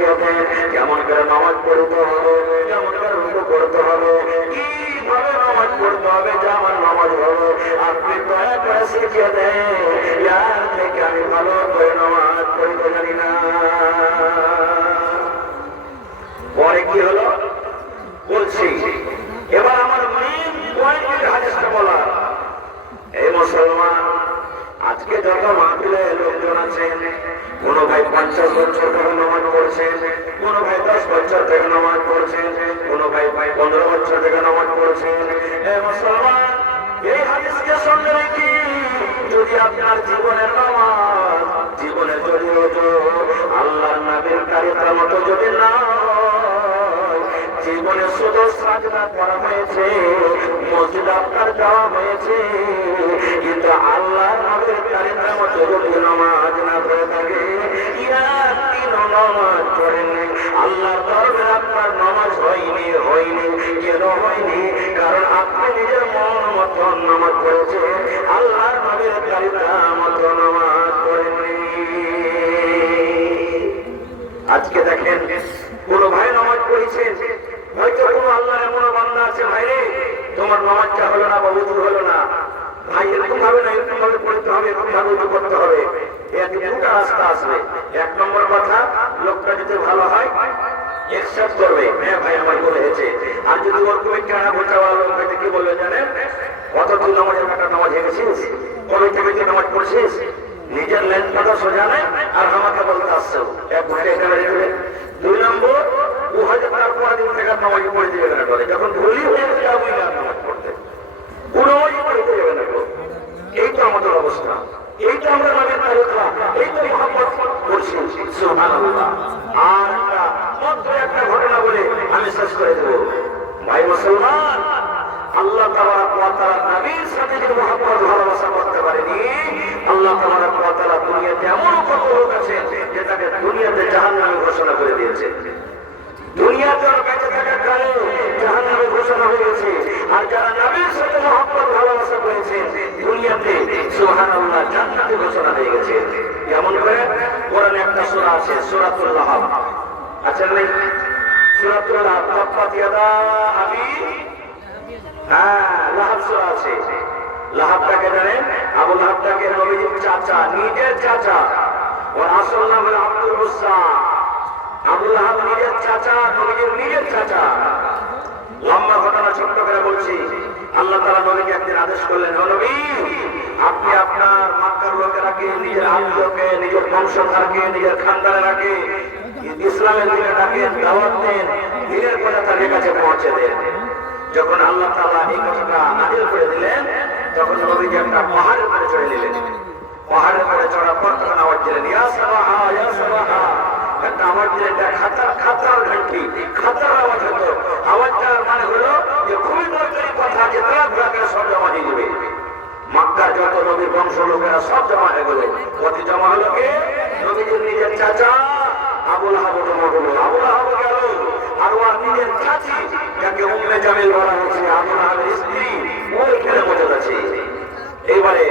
শিখিয়ে দেন, কেমন করে নামাজ পড়তে হবে, কেমন করে রুকু করতে হবে, কিভাবে নামাজ পড়তে হবে যে আমার নামাজ হবে, আপনি দয়া করে শিখিয়ে দেন। ইয়ার থেকে আমি ভালো করে নামাজ পড়তে জানি না। পরে কি হলো বলছি, এবার আমার মেইন পয়েন্টের হাদিসটা বলা। এই মুসলমান, আজকে যত মাহফিলে লোকজন আছেন, কোন ভাই 50 বছর থেকে নামাজ পড়ছেন, কোন ভাই 10 বছর থেকে নামাজ পড়ছেন, কোন ভাই 15 বছর থেকে নামাজ পড়ছেন। এই মুসলমান, এই হাদিসকে সঙ্গে রেখে যদি আপনার জীবনের নামাজ জীবনে জড়িয়ে আল্লাহর নবীর কারিতার মতো যদি না জীবনে শুধু সাজদা করা হয়েছে, মসজিদ আপনার যাওয়া হয়েছে, কিন্তু আল্লাহর নবীর কারিতার মতো যদি নামাজ না পড়ে থাকে, নামাজ পড়েননি, আল্লাহর দরবারে আপনার নামাজ হয়নি। কেন হয়নি? কারণ আপনি নিজের মন মতো নামাজ পড়েছেন, আল্লাহর নবীর কারিতার মতো নামাজ পড়েননি। আজকে দেখেন, কোন ভাই নামাজ পড়েছেন, হয়তো কোন আল্লাহর এমন বান্দা আছে, ভাই রে তোমার নামাজটা হলো না, বাবু হলো না, ভাই এরকম ভাবে না, এরকম ভাবে পড়তে হবে, এরকম ভাবে উঁচু করতে হবে। এর দুটা রাস্তা আসবে। 1 নম্বর কথা, লোকটা যদি ভালো হয় একসাথ করবে, হ্যাঁ ভাই আমার ভুল হয়েছে। আর যদি ওরকম একটা বোঝাওয়ালা লোক হয়তো কি বলবে জানেন, কত তুই নামাজের কাটা নামাজ হেরেছিস, কবে থেকে তুই নামাজ পড়ছিস, নিজের লেন কথা সোজা নেই আর আমাকে বলতে আসছো। 2 নম্বর, 2000 দিন থেকে নামাজ পড়ে দিবে না করে, যখন ভুলই হয়ে যাবে নামাজ পড়তে নামাজই পড়তে যাবে না। এই তো আমাদের অবস্থা, এই তো আমরা নবীর তারিখা, এই তো মুহাম্মদ করছি। সুবহানাল্লাহ। আর একটা ঘটনা বলে আমি শেষ করে দেব। ভাই মুসলমান, আল্লাহ তাবারক ওয়া তাআলা নবীর সাথে যে মুহাম্মদ ভালোবাসা করতে পারেনি, আল্লাহ তাবারক ওয়া তাআলা দুনিয়াতে এমন কত লোক আছে যে তাকে দুনিয়াতে জাহান্নামে ঘোষণা করে দিয়েছে। দুনিয়াতে বেঁচে থাকার কালে জাহান্নামে ঘোষণা হয়েছে। আর যারা নবীর সাথে মুহাম্মদ ভালোবাসা করেছে দুনিয়াতে সুবহানাল্লাহ জান্নাতে ঘোষণা হয়ে গেছে। কেমন করে? কোরআনে একটা সূরা আছে, সূরাতুল লাহাব। আচ্ছা নেই? সূরাতুল লাহাব, তাব্বাত ইয়াদা আবি, লাহাব সূরা আছে। লাহাবটাকে জানেন? আবু লাহাবটাকে নবীর চাচা, নিজের চাচা। ওর আসল নাম হলো আব্দুল উজ্জা। আবু লাহাব নিজের চাচা, নবীর নিজের চাচা। লম্বা ঘটনা ছোট্ট করে বলছি। আল্লাহ তাআলা নবীকে একদিন আদেশ করলেন, ও নবী, আপনি আপনার মক্কার লোকেরাকে, নিজের আত্মীয়কে, নিজের বংশধরকে, নিজের খানদানেরাকে ইসলামের দিকে ডাকেন, দাওয়াত দেন, দিনের কথা তাদের কাছে পৌঁছে দেন। যখন আল্লাহ তাআলা এই কথাটা নাযিল করে দিলেন, তখন নবীজি একটা পাহাড়ের উপরে চড়ে নিলেন। পাহাড়ের উপরে চড়ার পর তখন আওয়াজ দিলেন, ইয়া সাবাহা, ইয়া সাবাহা। একটা আওয়াজ দিলেন, খাতার ঘন্টি, খাতার আওয়াজ হতো। আওয়াজটার মানে হলো যে খুবই দরকারি কথা, যে তারা ঘোরাকে সব জমা দিয়ে দেবে। মক্কার যত নবীর বংশ লোকেরা সব জমা হয়ে গেল। অতি জমা হলো কে? নবীজির নিজের চাচা আবু লাহাব জমা হলো। আবু লাহাব গেল, আর ওর নিজের চাচি, যাকে উম্মে জামিল বলা হয়েছে, আবু লাহাবের স্ত্রী, ওইখানে মজুদ আছে। এইবারে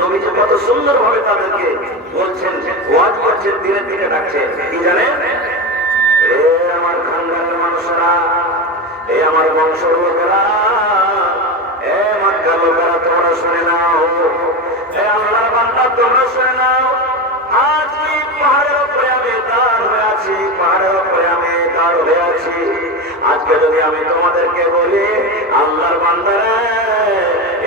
নবীজি কত সুন্দর ভাবে তাদেরকে বলছেন, ওয়াজ করছেন, দিনে দিনে ডাকছেন। কি জানেন? এ আমার খানদানের মানুষরা, এ আমার বংশের লোকেরা, এ মক্কার লোকেরা, তোমরা শুনে নাও। এ আল্লাহর বান্দা, তোমরা শুনে নাও। আজ এই পাহাড়ের উপরে আমি দাঁড় হয়ে আছি, পাহাড়ের উপরে আমি দাঁড় হয়ে আছি। আজকে যদি আমি তোমাদেরকে বলি, আল্লাহর বান্দারা,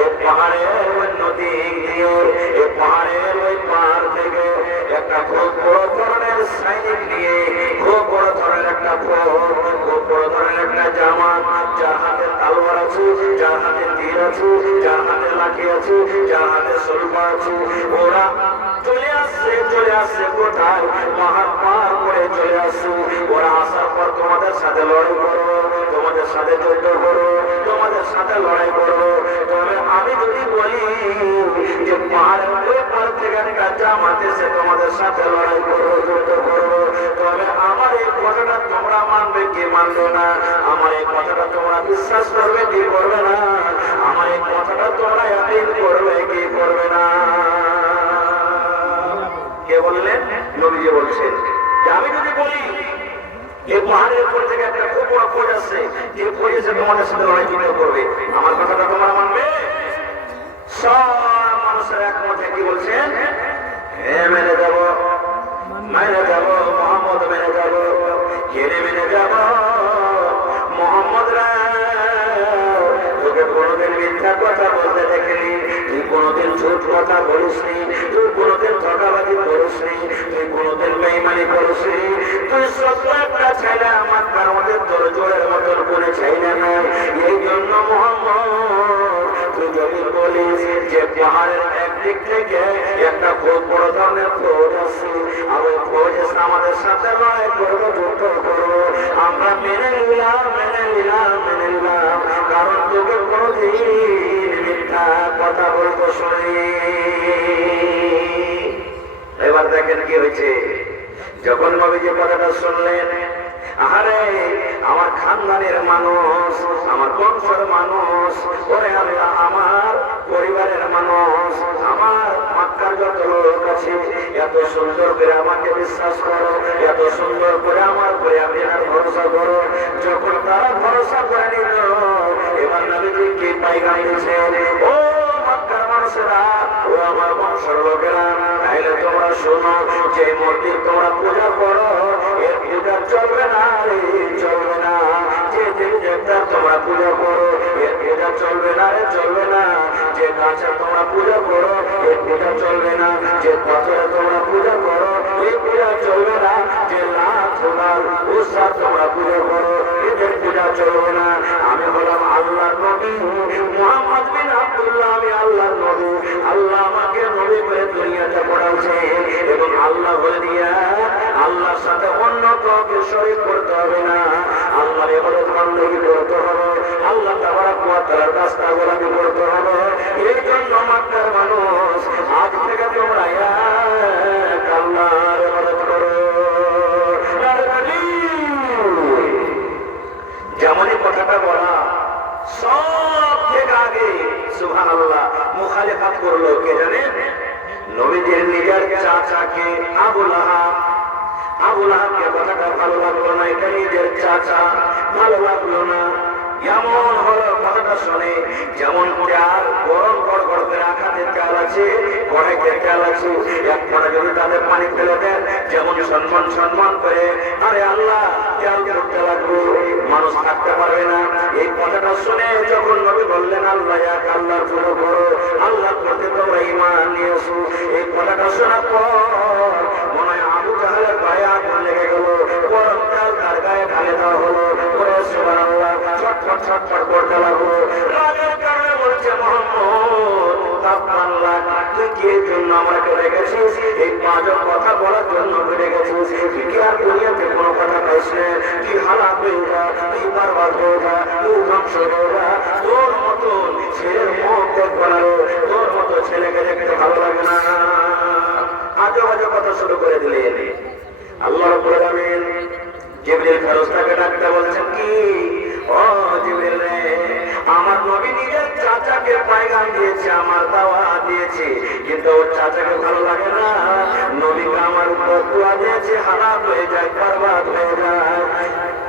এই পাহাড়ের অন্য দিক দিয়ে, এই পাহাড়ের ওই পাহাড় থেকে একটা খুব বড় ধরনের সৈনিক নিয়ে, খুব বড় ধরনের একটা খুব বড় ধরনের একটা জামা, যার হাতে তালোয়ার আছে, যার হাতে তীর আছে, যার হাতে লাঠি আছে, যার হাতে সলফা আছে, ওরা চলে আসছে কোথায়? পাহাড় পার করে চলে আসছে। ওরা আসার পর তোমাদের সাথে লড়াই করবো, তোমাদের সাথে যুদ্ধ করবো, তোমাদের সাথে লড়াই করবো। তবে আমি যদি বলি যে পাহাড়ের ওই পার থেকে একটা জামাত এসে তোমাদের সাথে লড়াই করবো, যুদ্ধ করবো, তবে আমার এই কথাটা তোমরা মানবে কি মানবে না? আমার এই কথাটা তোমরা বিশ্বাস করবে কি করবে না? আমার এই কথাটা তোমরা ইয়াকিন করবে কি করবে না? কে বললেন? নবীজি বলছেন। যে আমি যদি বলি এই পাহাড়ের উপর থেকে একটা খুব বড় খোঁজ আছে, যে খোঁজ এসে তোমাদের সাথে লড়াই যুদ্ধ করবে, আমার কথাটা তোমরা মানবে? সব মানুষের একমত কি বলছেন? হ্যাঁ মেনে যাব, মেনে যাব, মোহাম্মদ মেনে যাব। কেড়ে মেনে যাব? মোহাম্মদ তোকে কোনোদিন মিথ্যা কথা বলতে দেখিনি, তুই কোনোদিন ঝুট কথা বলিসনি, তুই কোনোদিন ঠকাবাজি করিসনি, তুই কোনোদিন বেঈমানি করিসনি, তুই সত্য একটা ছেলে, আমার তার মধ্যে তোর জোরের মতন করে চাইলে না। এই জন্য মোহাম্মদ তুই যদি বলিস যে পাহাড়ের একদিক থেকে একটা খুব বড় ধরনের ফৌজ আছে, আর ওই ফৌজ আমাদের সাথে লড়াই করবো, যুদ্ধ করবো, আমরা মেনে নিলাম, মেনে নিলাম, মেনে নিলাম, কারণ তোকে কোনোদিন মিথ্যা কথা বলবো শুনি। এবার দেখেন কি হয়েছে, যখন নবীজি কথাটা শুনলেন, আরে আমার খানদানের মানুষ, আমার বংশের মানুষ, ওরে আল্লাহ আমার পরিবারের মানুষ, আমার মক্কার যত লোক আছে, এত সুন্দর করে আমাকে বিশ্বাস করো, এত সুন্দর করে আমার উপরে আপনার ভরসা করো। যখন তারা ভরসা করে নিল, এবার নবীজি কি পাইগাম দিয়েছে, ও মক্কার মানুষেরা, ও আমার বংশের লোকেরা, তাইলে তোমরা শোনো, যে মূর্তির তোমরা পূজা করো, এর পূজা চলবে না, চলবে না। যে দেবতা তোমরা পূজা করো, এর পূজা চলবে না, চলবে না। যে গাছে তোমরা পূজা করো, এর পূজা চলবে না। যে পাথরে তোমরা পূজা করো, এই পূজা চলবে না। যে লাখ তোমার উৎসাহ তোমরা পূজা করো, এদের পূজা চলবে না। আমি হলাম আল্লাহর নবী মুহাম্মদ বিন আব্দুল্লাহ, আমি আল্লাহর নবী। আল্লাহ আমাকে নবী করে দুনিয়াতে পাঠাইছে, এবং আল্লাহ বলে দিয়া আল্লাহর সাথে অন্য কাউকে শরীক করতে হবে না। আল্লাহর ইবাদত বندگی করতে হবে, আল্লাহ তাবারক ওয়া তাআলার রাস্তা গোলামি করতে হবে। এই জন্য মক্কার মানুষ, আজ থেকে তোমরা এক আল্লাহর ইবাদত করো। যেমনই কথাটা বলা, সব থেকে আগে সুবহানাল্লাহ মুখালিফাত করলো কে জানেন? নবীজির নিজের চাচাকে আবু লাহাব। আবু লাহাবকে কথাটা ভালো লাগলো না, এটা নিজের চাচা, ভালো লাগলো না। এমন হলো কথাটা শুনে, যেমন চাল গরম গড় গড় করে আখাতে চাল আছে, কড়াইতে চাল আছে, এক ফোঁটা যদি তাদের পানি ফেলে দেন, যেমন সম্মান সম্মান করে, আরে আল্লাহ চাল করতে লাগলো, মানুষ থাকতে পারবে না। এই কথাটা শুনে যখন নবী বললেন আল্লাহ এক আল্লাহর পুরো করো, আল্লাহ করতে তোমরা ঈমান নিয়ে এসো, এই কথাটা শোনার পর মনে হয় আবু জাহেলের গায়ে আগুন লেগে গেল, গরম চাল তার গায়ে ঢালে দেওয়া হলো, করে সুবহানাল্লাহ ছটফট ছটফট করতে লাগলো। রাগের কারণে বলছে মোহাম্মদ তাববাল্লাহ, তুই কি এর জন্য আমাকে রেখেছিস? এই পাঁচ কথা বলার জন্য রেখেছিস? তুই কি আর দুনিয়াতে কোনো কথা পাইস না? তুই হালাক হয়ে যা, তুই বরবাদ হয়ে যা, তুই ধ্বংস হয়ে যা। তোর মতন ছেলের মুখ দেখবো না, তোর মতো ছেলেকে দেখতে ভালো লাগে না। আজে বাজে কথা শুরু করে দিলেন। আল্লাহ রাব্বুল আলামিন জিবরিল ফেরেশতাকে ডাকতে বলছেন, কি ও জিবরিল রে, আমার নবী নিজের চাচাকে পয়গাম দিয়েছে, আমার দাওয়াত দিয়েছে, কিন্তু ওর চাচাকে ভালো লাগে না। নবীকে আমার উপর দোয়া দিয়েছে, হালাক হয়ে যায়, বরবাদ হয়ে যায়।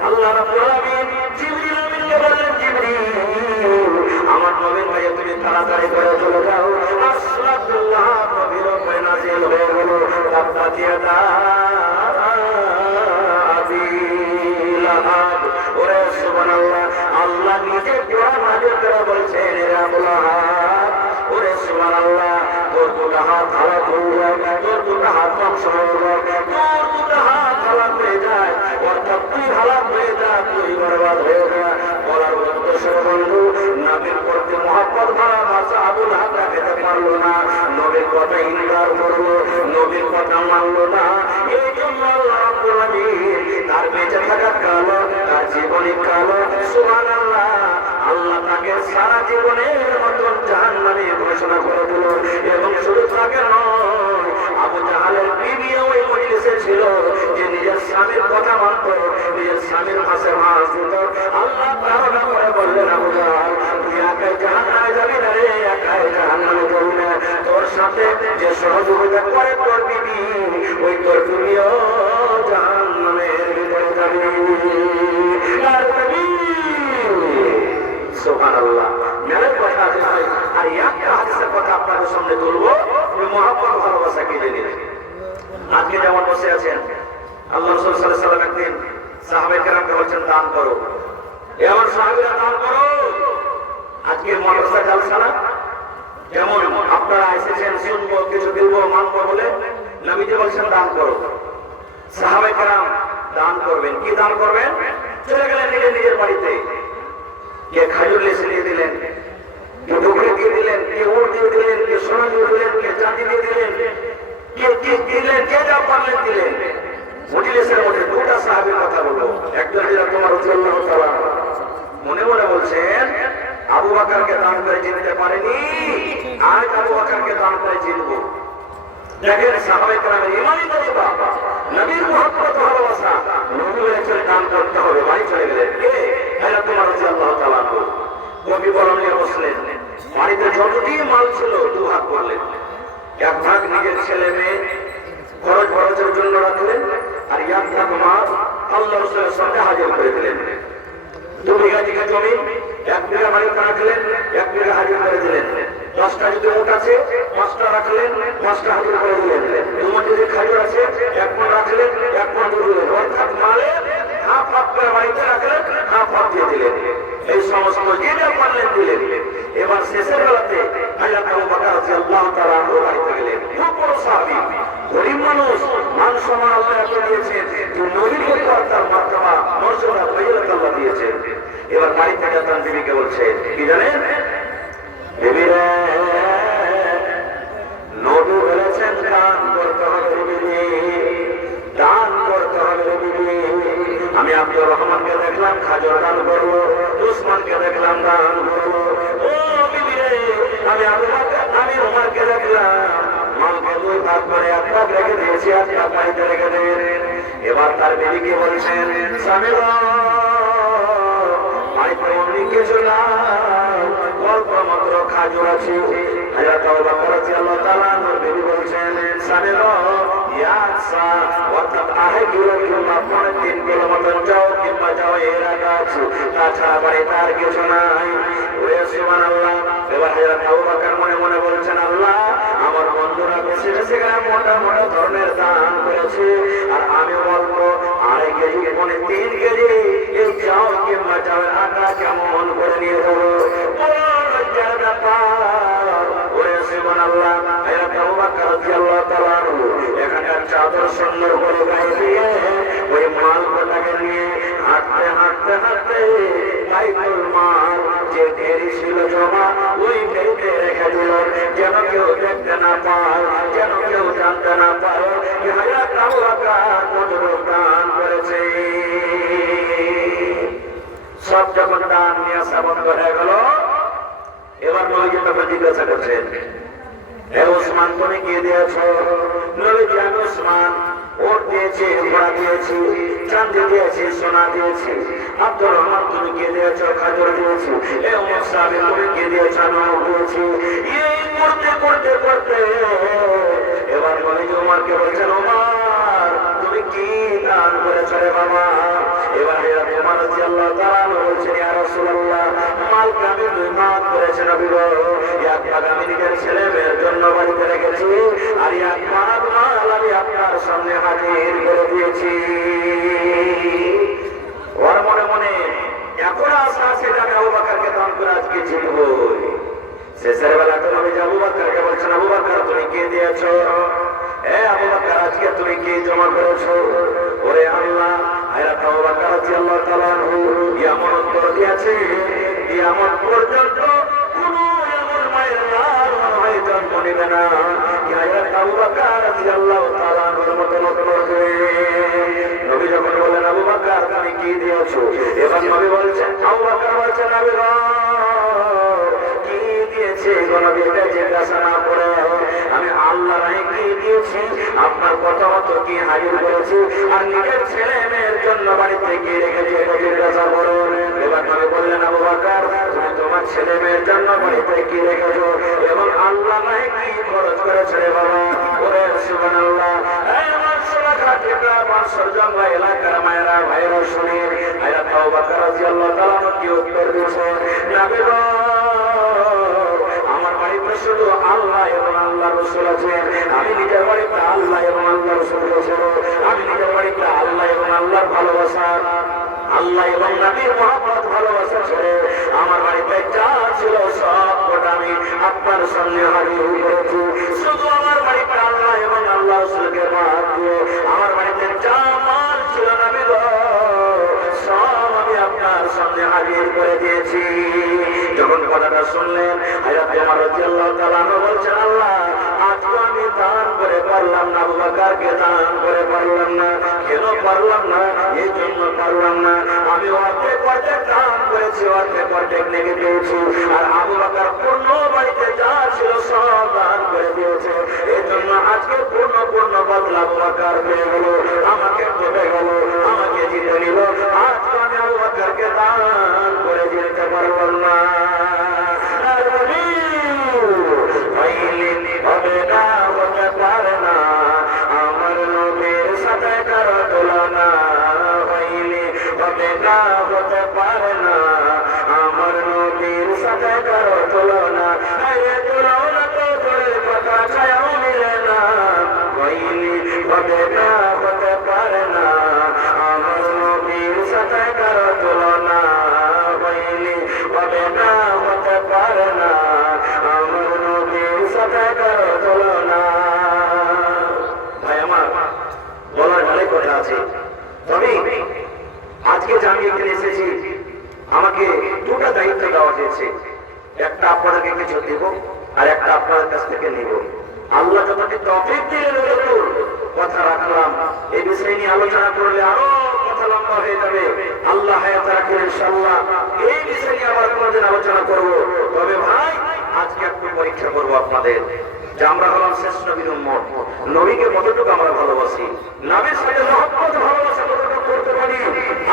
আল্লাহ রাব্বুল আলামিন জিবরিল আমিনকে বললেন, জিবরিল আমার নবীর ভাই তুমি তাড়াতাড়ি করে চলে যাও। আসলাতুল্লাহ নবীর উপরে নাযিল হয়ে গেল, তাব্বাত ইয়াদা আবি লাহাব। ওরে সুবহানাল্লাহ, আল্লাহ নিজে কোরআন নাযিল করে বলছেন, হে আবু লাহাব, ওরে সুবহানাল্লাহ, তোর দুটো হাত হালাক হয়ে যায়, তোর দুটো হাত ধ্বংস হয়ে যায়, তোর দুটো হাত হালাক হয়ে যায়, অর্থাৎ তুই হালাক হয়ে যা, তুই বরবাদ হয়ে যা। বলার উদ্দেশ্য বন্ধু, নবীর প্রতি মহব্বত ভরা ভাষা আবু লাহাব খেতে পারলো না, নবীর কথা ইনকার করলো, নবীর কথা মানলো না। এই জন্য আল্লাহ রাব্বুল আলামিন তার বেঁচে থাকার কাল, তার জীবনী কাল, সুবহানাল্লাহ, আল্লাহ তাকে সারা জীবনের মতন জাহান্নামে ঘোষণা করে দিল। এবং শুধু তাকে নয়, আবু জাহালের বিবিও ওই মজলিসে ছিল, যে নিজের স্বামীর কথা মানত, নিজের স্বামীর পাশে মাছ দিত। আল্লাহ তাআলা করে বললেন, আবু জাহাল তুই একাই জাহান্নামে যাবি না রে, একাই জাহান্নামে যাবি না, তোর সাথে যে সহযোগিতা করে তোর বিবি, ওই তোর বিবিও জাহান্নামে আজকে যেমন বসে আছেন, আল্লাহ রাসূল সাল্লাল্লাহু আলাইহি ওয়াসাল্লাম একদিন সাহাবায়ে কেরামকে বলছেন দান করো, এমন সাহাবীরা দান করো। আজকে মাদ্রাসা জালসা না, যেমন আপনারা এসেছেন শুনবো, কিছু দিবো, মানবো বলে নবীজি বলছেন দান করো। সাহাবায়ে কেরাম দান করবেন। কি দান করবেন? চলে গেলেন নিজের বাড়িতে, কে খাজুর লেসে দিয়ে দিলেন, কে ডুবরে দিয়ে দিলেন, কে উট দিয়ে দিলেন, কে সোনা দিয়ে দিলেন, কে চাঁদি দিয়ে দিলেন, কে কি দিলেন, কে যা পারলেন দিলেন। মজলিসের মধ্যে দুটা সাহাবীর কথা বলবো। একজন হযরত ওমর রাদিয়াল্লাহু তাআলা মনে মনে বলছেন আবু বকরকে দান করে জিততে পারেনি, আজ আবু বকরকে দান করে জিতবো। দেখেন সাহাবায়ে কেরামের ঈমানি তরিকা, নবীর মুহাব্বত ভালোবাসা, নবীর একজন দান করতে হবে। বাড়ি চলে গেলেন কে? হযরত ওমর রাদিয়াল্লাহু তাআলা কবি বলম নিয়ে বসলেন। বাড়িতে যতটি মাল ছিল দু ভাগ করলেন, এক ভাগ নিজের ছেলে মেয়ে খরচের জন্য রাখলেন, আর এক ভাগ মাল আল্লাহ রাসূলের সামনে হাজির করে দিলেন। 2 বিঘা জমি 1 বিঘা বাড়িতে রাখলেন, 1 বিঘা হাজির করে দিলেন। 10টা যদি উট আছে 5টা রাখলেন, 5টা হাজির করে দিলেন। তোমার যদি খাজুর আছে 1 মণ রাখলেন, 1 মণ দিলেন। অর্থাৎ মালে হাফ হাফ করে বাড়িতে রাখলেন, হাফ হাফ দিয়ে দিলেন। এই সমস্ত যে যা পারলেন দিলেন। এবার শেষের বেলাতে হযরত আবু বকর রাদিয়াল্লাহু তাআলা বাড়িতে গেলেন। খুব বড় সাহাবী, গরীব মানুষ, মান সম্মান আল্লাহ এত দিয়েছেন, নবীকে তার মার্তবা মর্যাদা ফজিলত আল্লাহ দিয়েছেন। এবার বাড়ি থেকে তার বিবিকে বলছে কি জানেন? বিবি রে, নবী বলেছেন দান করতে হবে বিবি, দান করতে হবে বিবি। আমি আব্দুর রহমানকে দেখলাম খাজর দান করবো, উসমানকে দেখলাম দান করবো। ও বিবি রে, আমি ওমরকে দেখলাম মালকে 2 ভাগ করে 1 ভাগ রেখে দিয়েছি, 1 ভাগ বাড়িতে রেখে দেন। এবার তার বিবিকে বলছেন স্বামী গো, বাড়িতে অন্য কিছু না, অল্প মাত্র খাজুর আছে। হযরত আবু বকর রাদিয়াল্লাহু তাআলা আনহুর বিবি বলছেন স্বামী গো, ইয়াসা অর্থাৎ 2.5 কিলো কিংবা 3 কিলো মতন যাও, কিংবা যাও এর আগে আছে, তাছাড়া বাড়িতে আর কিছু নাই। ওরে সুবহানাল্লাহ। এবার হযরত আবু বকর মনে মনে বলছেন আল্লাহ, আমার বন্ধুরা বেশি বেশি করে মোটা মোটা ধরনের দান করেছে, আর আমি অল্প 2.5 কেজি 3 কেজি এই যাও কিংবা যাও আটা কেমন করে নিয়ে যাবো? লজ্জার ব্যাপার। ওরে সুবহানাল্লাহ। হযরত আবু বকর রাদিয়াল্লাহু তাআলা এখানকার চাদর সুন্দর করে গায়ে দিয়ে ওই মালটাকে নিয়ে হাঁটতে হাঁটতে হাঁটতে বাইতুল মাল যে ঢেরি ছিল জমা, ওই ঢেরিতে রেখে দিল, যেন কেউ দেখতে না পায়, যেন কেউ জানতে না পারে যে হযরত আবু বকর কতটুকু দান করেছে। সব যখন দান নিয়ে আসা বন্ধ হয়ে গেল, এবার নবীজি তখন জিজ্ঞাসা করছেন হে ওসমান তুমি কি দিয়েছ? নবীজি আমি ওসমান ওট দিয়েছি, ঘোড়া দিয়েছি, চাঁদি দিয়েছি, সোনা দিয়েছি। আব্দুর রহমান তুমি কি দিয়েছ? খাজর দিয়েছি। এ ওমর সাহেব তুমি কি দিয়েছ? আমি উট দিয়েছি। এই করতে করতে করতে এবার নবীজি ওমরকে বলছেন ওমর তুমি কি দান করেছ রে বাবা? এবার হযরত ওমর রাদিয়াল্লাহু তাআলা বলছেন ইয়া রাসূলুল্লাহ, মালকে আমি 2 ভাগ করেছি নবী গো। 1 ভাগ আমি নিজের ছেলে মেয়ের জন্য বাড়িতে রেখেছি, আর 1 ভাগ মাল আমি আপনার সামনে হাজির করে দিয়েছি। ওর মনে মনে এখন আশা আছে যে আমি আবু বকরকে দান করে আজকে জিতবো। শেষের বেলাতে নবী আবু বকরকে বলছেন আবু বকর তুমি কি দিয়েছ? এ আবু বকর আজকে তুমি কি জমা করেছ? ওরে আল্লাহ, হযরত আবু বকর রাদিয়াল্লাহু তাআলা এমন উত্তর দিয়েছে, কিয়ামত পর্যন্ত কোন এমন মায়ের লাল হয় জন্ম নেবে না, হযরত আবু বকর রাদিয়াল্লাহু তাআলা মতো উত্তর দেবে। নবী যখন বললেন আবু বকর তুমি কি দিয়েছ? এবার নবী বলছেন আবু বকর বলছেন নবী গো কি দিয়েছে? নবী এটা জিজ্ঞাসা না করে আমি আল্লাহ রায় কি দিয়েছি, আপনার কথা মতো কি হাজির করেছি, আর নিজের ছেলে মেয়ের জন্য বাড়িতে গিয়ে রেখেছি এটা জিজ্ঞাসা করো। এবার নবী বললেন আবু বকর তুমি তোমার ছেলে মেয়ের জন্য বাড়িতে কি রেখেছো এবং আল্লাহ রায় কি খরচ করেছে রে বাবা? ওরে সুবহানাল্লাহ। এলাকার মায়েরা ভাইরা শুনে হযরত আবু বকর রাদিয়াল্লাহু তাআলা কি উত্তর দিয়েছে? নবী গো আমার বাড়িতে শুধু আল্লাহ এবং আল্লাহর রাসূল আছে, আমি নিজের বাড়িতে আল্লাহ এবং আল্লাহর নবীর মহব্বত ভালোবাসা ছেড়ে আমার বাড়িতে যা ছিল সব কটা আমি আপনার সামনে হাজির করেছি। শুধু আমার বাড়িতে আল্লাহ এবং আল্লাহ রাসূলের মাত দিয়ে আমার বাড়িতে যা মাল ছিল নবী গো সব আমি আপনার সামনে হাজির করে দিয়েছি। যখন কথাটা শুনলেন হযরত ওমর রাদিয়াল্লাহু তাআলা বলছেন, আল্লাহ আজকে আমি দান করে পারলাম না, আবু বকরকে দান করে পারলাম না। কেন পারলাম না? এই জন্য পারলাম না, আমি অর্ধেক দান করেছি, অর্ধেক লেগে পেয়েছি, আর আবু বকর পূর্ণ বাড়িতে যা ছিল সব দান করে দিয়েছে। এই জন্য আজকে পূর্ণ বদলা আবু বকর পেয়ে গেল, আমাকে দেবে গেল, আমাকে জিতে নিল। আজকে আমি আবু বকরকে দান করে দিতে পারলাম না। হবে না, হতে পারে না, আমার নবীর সাথে কারো তুলনা হইলে হবে না, হতে পারে না, আমার নবীর সাথে কারো তুলনা। তুলনা তো করে কথা ছায়াও মিলে না, হইলে হবে না, হতে পারে না, আমার নবীর সাথে কারো তুলনা হইলে হবে না, হতে পারে না, আমার নবীর সাথে কারো তুলনা। ভাই আমার বলার অনেক কথা আছে, তবে আজকে যে আমি এখানে এসেছি আমাকে দুটা দায়িত্ব দেওয়া হয়েছে। একটা আপনাদেরকে কিছু দিব, আর একটা আপনাদের কাছ থেকে নিব। আল্লাহ যতটি তৌফিক দিলেন কথা রাখলাম। এই বিষয় নিয়ে আলোচনা করলে আরো কথা লম্বা হয়ে যাবে। আল্লাহ হায়াত রাখেন ইনশাআল্লাহ এই বিষয় নিয়ে আবার কোনদিন আলোচনা করব। তবে ভাই আজকে একটু পরীক্ষা করব আপনাদের যে আমরা হলাম শেষ নবীর উম্মত, নবীকে কতটুকু আমরা ভালোবাসি, নবীর সাথে মহব্বত ভালোবাসা কতটুকু করতে পারি।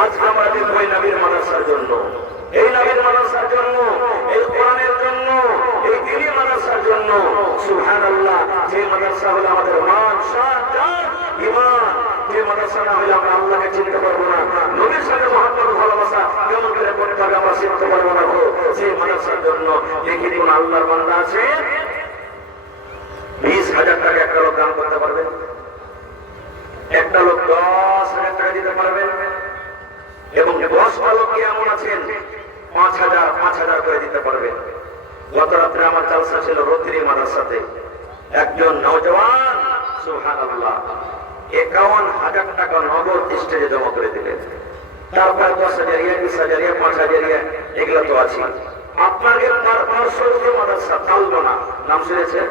আজকে আমরা দেখব এই নবীর মাদ্রাসার জন্য, এই নবীর মাদ্রাসার জন্য, এই কোরআনের জন্য, এই দ্বীনি মাদ্রাসার জন্য। সুবহানাল্লাহ, যে মাদ্রাসা হলো আমাদের মান, শান, জান, ঈমান। যে মাদ্রাসা না হলে আমরা আল্লাহকে চিনতে পারবো না, নবীর সাথে মহব্বত ভালোবাসা কেমন করে করতে হবে আমরা শিখতে পারবো না। সেই মাদ্রাসার জন্য দেখি কোন আল্লাহর বান্দা আছে 20,000 টাকা একটা লোক দান করতে পারবেন, একটা লোক 10,000 টাকা দিতে পারবেন, এবং 10টা লোক এমন আছেন 5,000 করে দিতে পারবেন। গত রাত্রে আমার জালসা ছিল রোদ্রি মাদ্রাসাতে, একজন নওজওয়ান সুবহানাল্লাহ 51,000 টাকা নগদ স্টেজে জমা করে দিলেন। তারপর 10,000, 20,000, 5,000 এগুলো তো আছে। আপনাদের পার্শ্ববর্তী মাদ্রাসা তালবনা নাম শুনেছেন?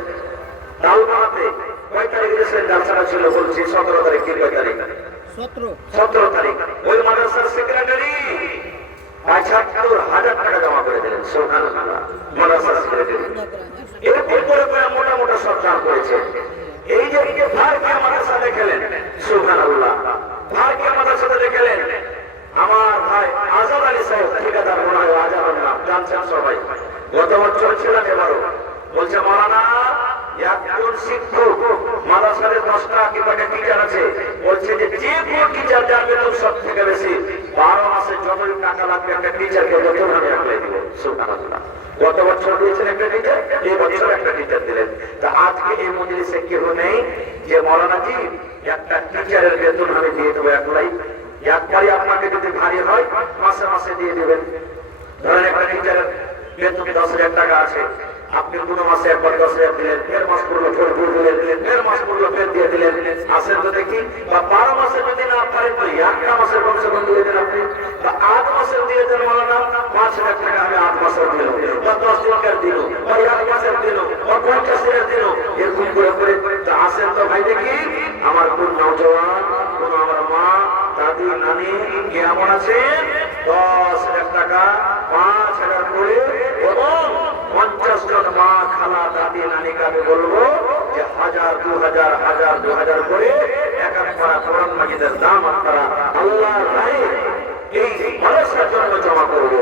তালবনাতে কয় তারিখ দেশের জালসাটা ছিল বলছি? 17 তারিখ। কি কয় তারিখ? 17 তারিখ। ওই মাদ্রাসার সেক্রেটারি 75,000 টাকা জমা করে দিলেন। সুবহানাল্লাহ, মাদ্রাসার সেক্রেটারি এরকম করে মোটা সব দান করেছে। এই যে ভারতীয় মাদ্রাসা দেখলেন, সুবহানাল্লাহ, ভারতীয় মাদ্রাসাতে দেখলেন আমার ভাই আজাদ আলী সাহেব, ঠিকাদার মনে হয় আজাদ নাম, জানছেন সবাই। গত বছর ছিলেন, এবারও বলছে মাওলানা একজন শিক্ষক মাদ্রাসার 10টা কিংবা টিচার আছে, বলছে যে কোন টিচার যার বেতন সব থেকে বেশি 12 মাসে যত টাকা লাগবে একটা টিচারকে বেতন আমি অ্যাপ্লাই দিব। সুবহানাল্লাহ, গত বছর দিয়েছেন একটা টিচার, এই বছর একটা টিচার দিলেন। তা আজকে এই মজলিসে কেউ নেই যে মাওলানা জি একটা টিচারের বেতন আমি দিয়ে দেবো অ্যাপ্লাই। একবারই আপনাকে যদি ভারী হয় মাসে মাসে দিয়ে দেবেন। ধরেন একটা টিচারের বেতন 10,000 টাকা আছে, আপনি কোনো মাসে একবার 10,000 দিলেন, 1.5 মাস পড়লো ফের দিলেন, 1.5 মাস পড়লো ফের দিয়ে দিলেন। আসেন তো দেখি, বা 12 মাসে যদি না পারেন তো একটা মাসের কমসে কম দিয়ে দেন আপনি, বা 8 মাসের দিয়ে দেন। মাওলানা 5,000 টাকা আমি 8 মাসের দিল, বা 10 দিনের দিল, বা 1 মাসের দিল, বা 50 দিনের দিল, এরকম করে তা আসেন তো ভাই দেখি আমার কোন নওজওয়ান, কোন আমার মা, দাদি, নানি কেমন আছে 10,000 টাকা 5,000 করে, এবং 50 জন মা, খালা, দাদি, নানিকে আমি বলবো যে 1,000, 2,000, 1,000, 2,000 করে এক পারা কোরআন মাজিদের দাম আপনারা আল্লাহর রাহে এই মাদ্রাসার জন্য জমা করবো।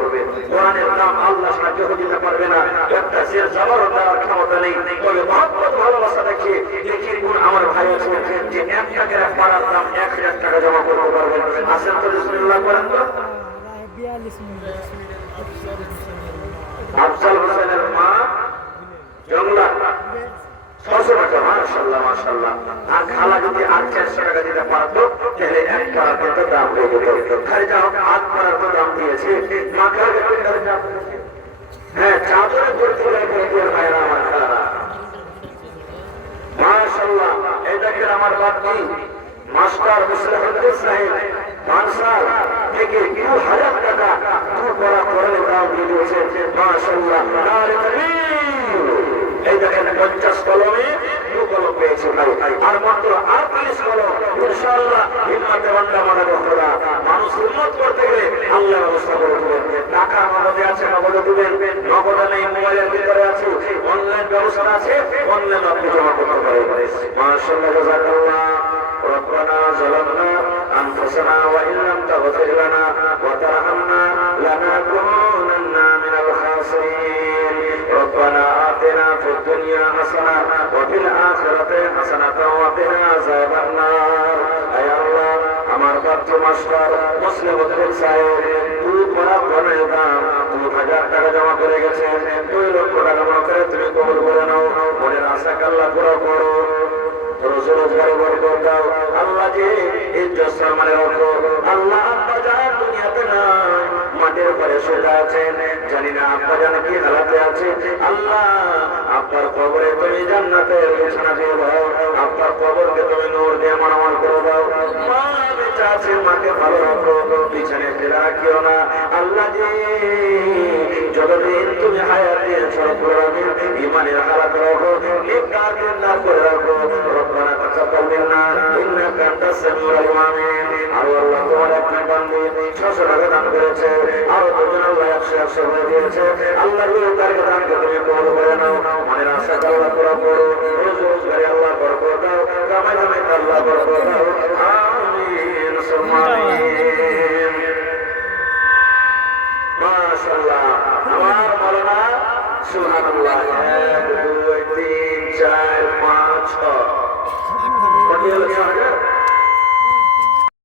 কোরআনের দাম আল্লাহ সাহায্য দিতে পারবে না, একটা সে জবর দেওয়ার ক্ষমতা নেই। তবে মহব্বত ভালোবাসা দেখিয়ে দেখি কোন আমার ভাই আছে যে 1 টাকার এক পারার দাম 1,000 টাকা জমা করতে পারবেন। আসেন তো বিসমিল্লাহ করেন তো। আফজাল হোসেনের মা জংলা 600 টাকা, মাশাআল্লাহ মাশাআল্লাহ। আর খালা যদি 800 টাকা টাকা দিতে পারতো তাহলে একটা কিন্তু দাম হয়ে যেত। খালি যা হোক হাত করার তো দাম দিয়েছে, মাথার হ্যাঁ চাদরে ভর্তি করে ভাইরা আমার খালারা মাশাআল্লাহ। এই দেখেন আমার বাপজি মাস্টার মুসলিহুদ্দিন সাহেব মানসার থেকে 2000 টাকা দূর করা করে দাম দিয়ে দিয়েছে মাশাআল্লাহ। নারে তাকবীর। এই দেখেন 50 কলমে 2 কলম পেয়েছে ভাই, আর মাত্র 48 কলম ইনশাআল্লাহ হিম্মতে বান্দা মনে খোদা মানুষ হিম্মত করতে গেলে আল্লাহর ব্যবস্থা করে দিবেন। টাকা নগদে আছে নগদে দিবেন, নগদে নেই মোবাইলের ভিতরে আছে, অনলাইন ব্যবস্থা আছে, অনলাইন আপনি জমা করতে পারেন মাশাআল্লাহ। জাযাকাল্লাহ। ربنا ظلمنا أنفسنا وإن لم تغفر لنا وترحمنا لنكونن من الخاسرين ربنا آتنا في الدنيا حسنة وفي الآخرة حسنة وقنا عذاب النار أي الله আমার বাচ্চা মাস্টার মুসলিহুদ্দিন সাহেব 2000 টাকা জমা করে গেছেন, 2 লক্ষ টাকা জমা করে তুমি কবুল করে নাও, মনের আশা আল্লাহ পুরো করো, রোজগারে বরকত দাও আল্লাহ। যে ইজ্জত সম্মানে রাখো আল্লাহ। আব্বা জান দুনিয়াতে নাই, মাটির পরে শুয়ে আছেন, জানি না আব্বা জান কি হালাতে আছে আল্লাহ। আব্বার কবরে তুমি জান্নাতের বিছানা দিয়ে দাও, আব্বার কবরকে তুমি নূর দিয়ে মানামাল করে দাও। মা বেঁচে আছে, মাকে ভালো রাখো, বিছানায় ফেলে রাখিও না আল্লাহ। যে যতদিন তুমি হায়াত দিয়েছো রব্বুল ইমানের হালাত রাখো, নেককার না করে রাখো। ربنا تقبل منا انك انت السميع العليم। আর আল্লাহ তোমার একটা বান্দি 600 টাকা দান করেছে, আর দুজন আল্লাহ 100 হয়ে দিয়েছে আল্লাহ। তার দানকে তুমি কবুল করে নাও, মনের আশা আল্লাহ পুরো করো, রোজগারে আল্লাহ বরকত দাও, কামাই কামাই আল্লাহ বরকত দাও। আমিন সুম্মা আমিন। মাশাআল্লাহ। আমার মাওলানা সুবহানাল্লাহ 1 2 3 4 5 6 কত হলো?